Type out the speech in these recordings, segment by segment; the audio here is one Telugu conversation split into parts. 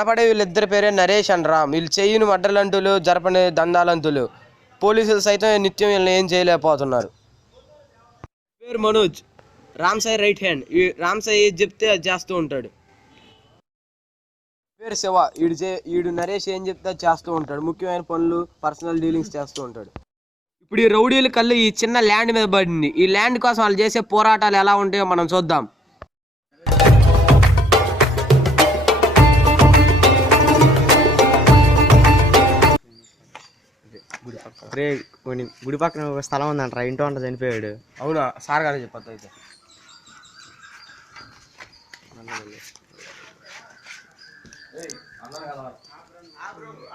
కనపడే వీళ్ళిద్దరి పేరే నరేష్ అండ్ రామ్. వీళ్ళు చెయ్యని మడ్డలంటులు, జరపని దందాలంతులు. పోలీసులు సైతం నిత్యం వీళ్ళని ఏం చేయలేకపోతున్నారు. పేరు మనోజ్, రామ్ సాయి రైట్ హ్యాండ్. రామ్ సాయి ఏది చెప్తే అది చేస్తూ ఉంటాడు. పేరు శివ, వీడు నరేష్ ఏం చెప్తే అది చేస్తూ ఉంటాడు. ముఖ్యమైన పనులు, పర్సనల్ డీలింగ్స్ చేస్తూ ఉంటాడు. ఇప్పుడు ఈ రౌడీల కళ్ళు ఈ చిన్న ల్యాండ్ మీద పడింది. ఈ ల్యాండ్ కోసం వాళ్ళు చేసే పోరాటాలు ఎలా ఉంటాయో మనం చూద్దాం. గుడి పక్కన ఒక స్థలం ఉందంటారా, ఇంటో అంట చనిపోయాడు. అవునా? సార్ గారు చెప్పొద్దు అయితే.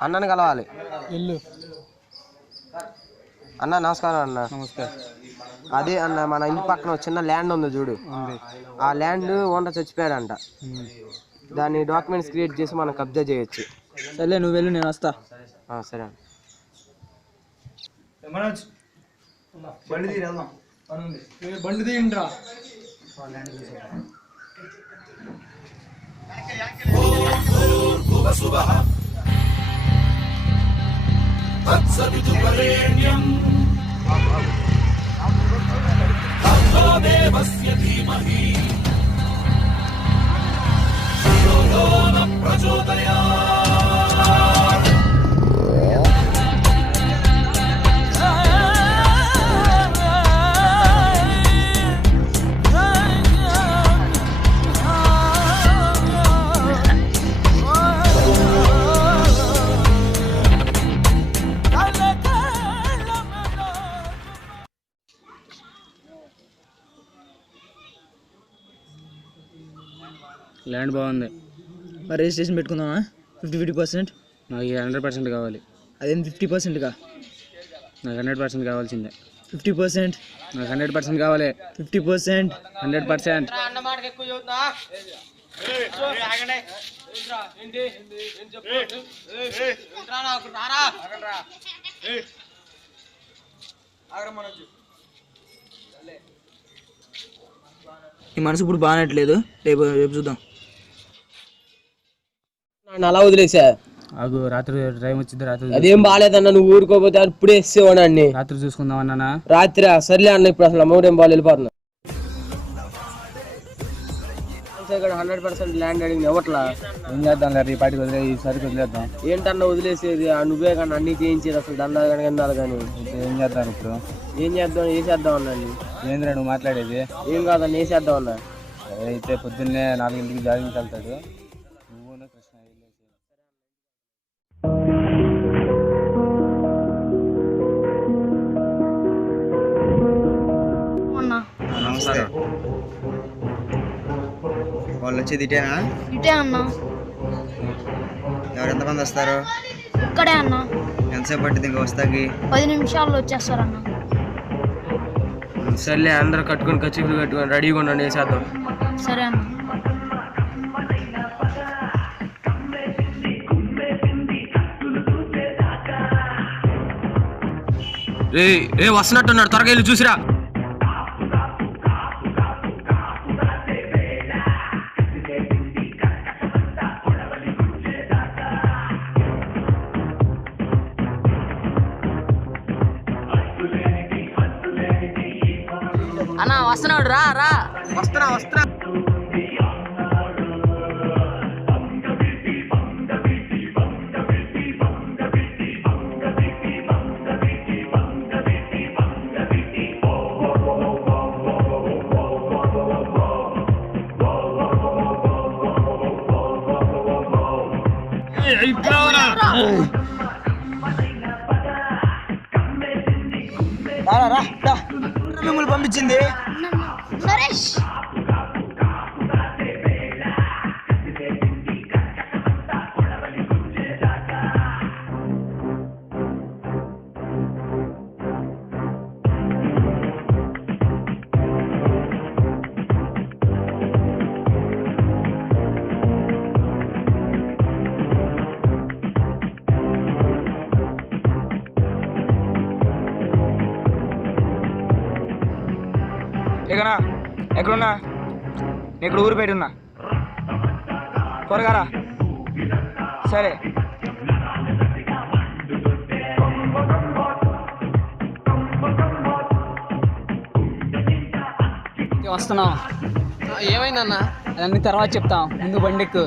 అన్నని కలవాలి. అన్న నమస్కారం. అన్న నమస్కారం. అదే అన్న, మన ఇంటి పక్కన చిన్న ల్యాండ్ ఉంది చూడు, ఆ ల్యాండ్ ఓనర్ చచ్చిపోయాడంట. దాని డాక్యుమెంట్స్ క్రియేట్ చేసి మనం కబ్జా చేయొచ్చు. సరే నువ్వు వెళ్ళు, నేను వస్తా. సరే అన్న. బండి తీయండిరా. ల్యాండ్ బాగుంది. మరి రిజిస్ట్రేషన్ పెట్టుకుందామా? 50% నాకు 100% కావాలి. అదేం 50%గా? నాకు 100% కావాల్సిందే. 50%. నాకు 100% కావాలి. 50%. 100%. ఈ మనసు ఇప్పుడు బాగానట్లేదు, రేపు చూద్దాం. అలా వదిలేసా. నాకు రాత్రి టైం వచ్చింది. రాత్రి అదేం బాగాలేదన్న, నువ్వు ఊరుకోపోతే అప్పుడే వేసేవాడిని. రాత్రి చూసుకుందాం అన్నా. రాత్రి సర్లే అన్న, ఇప్పుడు అసలు అమౌంట్ ఏం బాగా వెళ్ళిపోతున్నా. 100% ల్యాండ్ అడిగిన ఇవ్వట్లా. ఏం చేద్దాం లేదు, ఈ పాటికి వదిలే, ఈసారికి వదిలేద్దాం. ఏంటన్నా వదిలేసేది? నువ్వే కానీ అన్ని చేయించేది అసలు దందా కానీ అందాలు కానీ. ఏం చేద్దాం ఇప్పుడు? ఏం చేద్దాం? వేసేద్దాం అన్నాండి. ఏంద్రా నువ్వు మాట్లాడేది? ఏం కాదన్న, వేసేద్దాం అన్న. అయితే పొద్దున్నే 4 జాగింగ్కి వెళ్తాడు. నువ్వు కృష్ణ నమస్కారం. వాళ్ళు వచ్చేది ఇటేనా? ఇటే అన్నా. ఎవరు ఎంతమంది వస్తారు? ఇక్కడే అన్నా. ఎంతసేపు పట్టింది ఇంకా వస్తాకి? 10 నిమిషాల్లో వచ్చేస్తారన్నా. సర్లే, అందరూ కట్టుకొని కచ్చిపులు కట్టుకొని రెడీగా ఉండండి, వేసేద్దాం. సరే అన్న. రే వస్తున్నట్టున్నాడు, త్వరగా వెళ్ళి చూసిరా. అన్నా వస్తున్నాడు, రా రా. వస్తున్నా. మిమ్మల్ని పంపించింది నరేష్. ఎక్కడా ఎక్కడున్నా? నేను ఇక్కడ ఊరు బయట ఉన్నా, త్వరగా రా. సరే. వస్తున్నాం. ఏమైందన్నా? అన్ని తర్వాత చెప్తాం, ముందు బండిక్కు.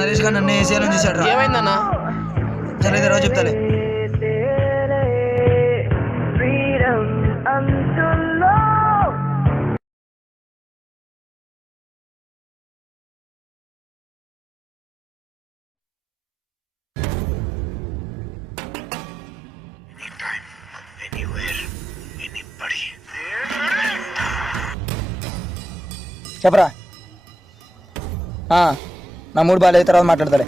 నరేష్ గారు నన్ను ఏసీఆర్ చూశాడు రా. ఏమైందన్నా? సరే రోజు చెప్తాలే. చెప్పరా. నా మూడు బాగాలేదు, తర్వాత మాట్లాడతాలే.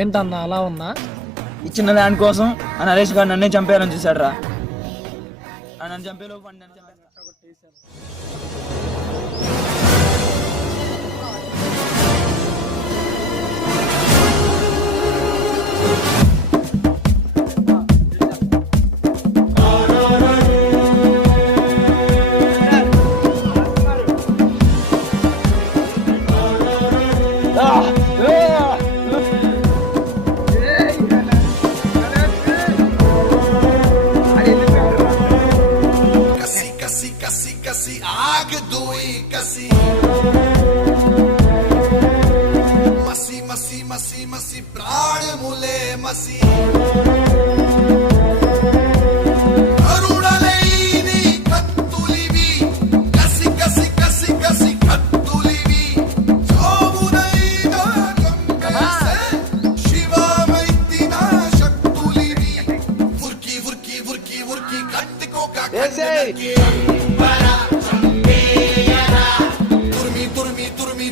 ఏంటన్నా అలా ఉన్నా? ఇచ్చిన ల్యాండ్ కోసం ఆ నరేష్ గారు నన్నే చంపేయాలని చూశాడు రా. నన్ను చంపేలోపు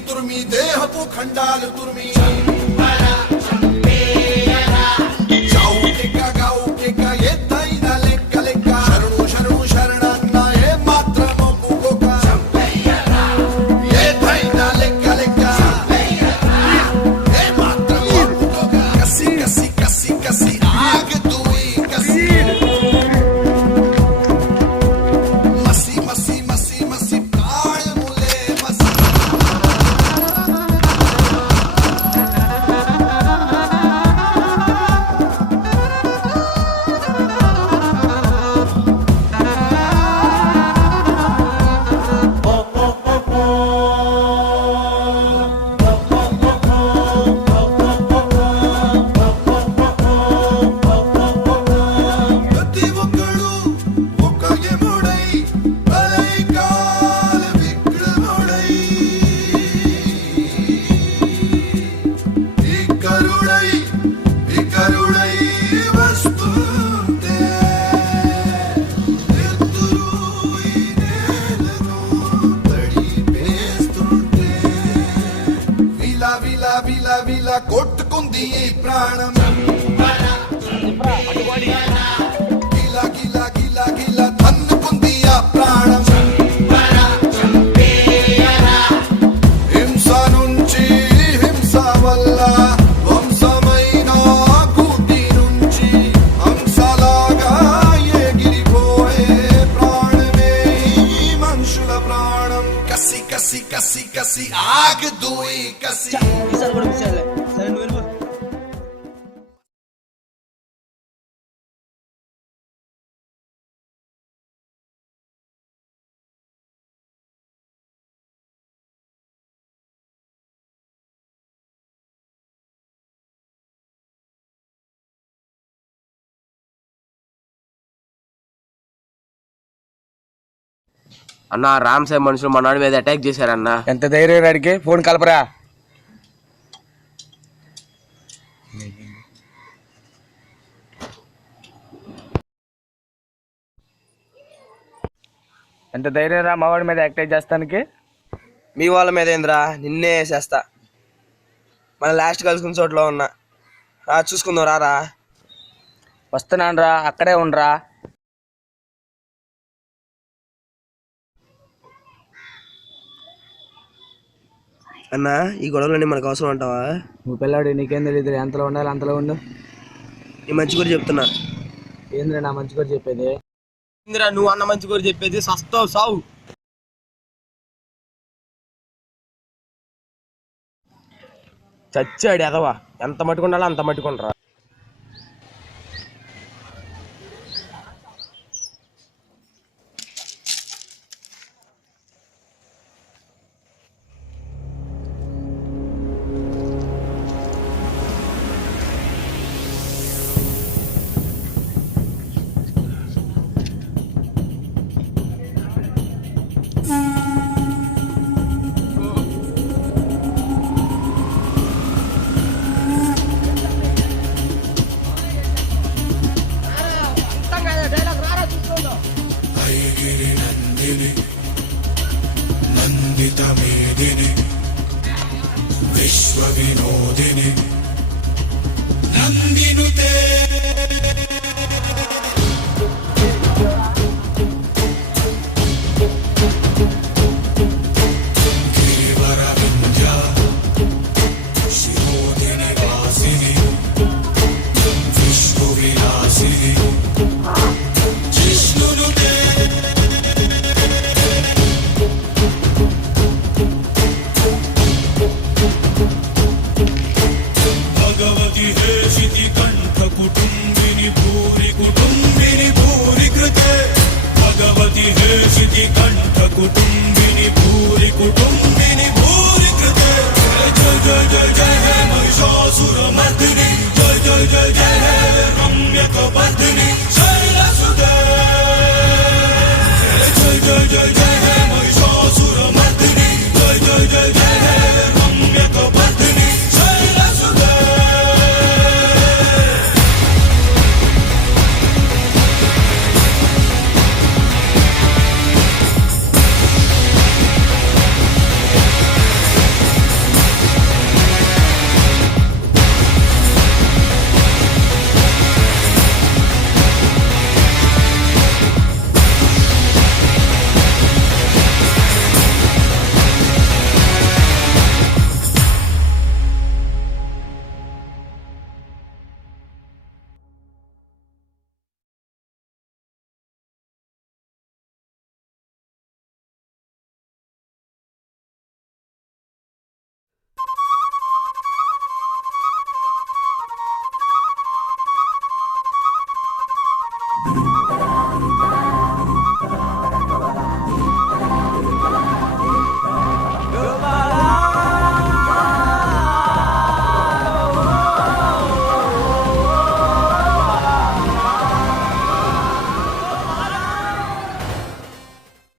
తుర్మి దేహపు ఖండాలు తుర్మి ఎత్తైన లెక్క లెక్క శరణు శరణు శరణన్న ఏ మాత్రం ఒప్పుకోక ఎత్తైన లెక్క లెక్క ఏ మాత్రం ఒప్పుకోక కసి కసి కసి కసి ఆగదు ఈ కసి మసి మసి మసి మసి ప్రాణములే మసి ప్రతి ఒక్కడు ఒక ఎముడై బలైకాల విక్రముడై వికరుడై వస్తుంటే ఎదురు ఈ నేలను తడిపేస్తుంటే విలా విలా విలా విలా కొట్టుకుంది ఈ ప్రాణం గిలా గిలా గిలా గిలా తన్నుకుంది ఆ ప్రాణం హింస నుంచి హింస వల్ల వంశమైన కూటి నుంచి హంసలాగా ఎగిరిపోయే ప్రాణమే ఈ మనుషుల ప్రాణం కసి కసి కసి కసి ఆగదు ఈ కసి. అన్న రామ్ సాహెబ్ మనుషులు మనవాడి మీద అటాక్ చేశారన్న. ఎంత ధైర్యం అడిగి ఫోన్ కలపరా. ఎంత ధైర్యం రా మావాడి మీద అటాక్ చేస్తానికి? మీ వాళ్ళ మీద ఏంద్రా, నిన్నే వేసేస్తా. మన లాస్ట్ కలుసుకున్న చోట్లో ఉన్నా. చూసుకుందాం రారా. వస్తున్నాను రా, అక్కడే ఉండరా. అన్నా ఈ గొడవలన్నీ మనకు అవసరం అంటావా? నువ్వు పిల్లాడు, నీకేం తెలియదు. ఎంతలో ఉండాలి అంతలో ఉండు. నీ మంచి కూడా చెప్తున్నా. ఏంద్రా నా మంచి కూడా చెప్పేది? ఇందిరా నువ్వు అన్న మంచి కూడా చెప్పేది, సస్తావు సావు. చచ్చాడు ఎదవా, ఎంత మట్టుకుండాలో అంత మట్టుకుంటారా. ఐగిరి నందిని నందిత మేదిని విశ్వ వినోదిని నందినుతే గిరివర వింధ్య శిరోదిని వాసిని విష్ణు విలాసిని జిష్ణునుతే भगवति हे शितिकण्ठ कुटुम्बिनि भूरि कृते भगवति हे शितिकण्ठ कुटुम्बिनि भूरि कृते जय जय जय जय हे महिषासुरमर्दिनि जय जय जय जय हे रम्यकवर्धिनि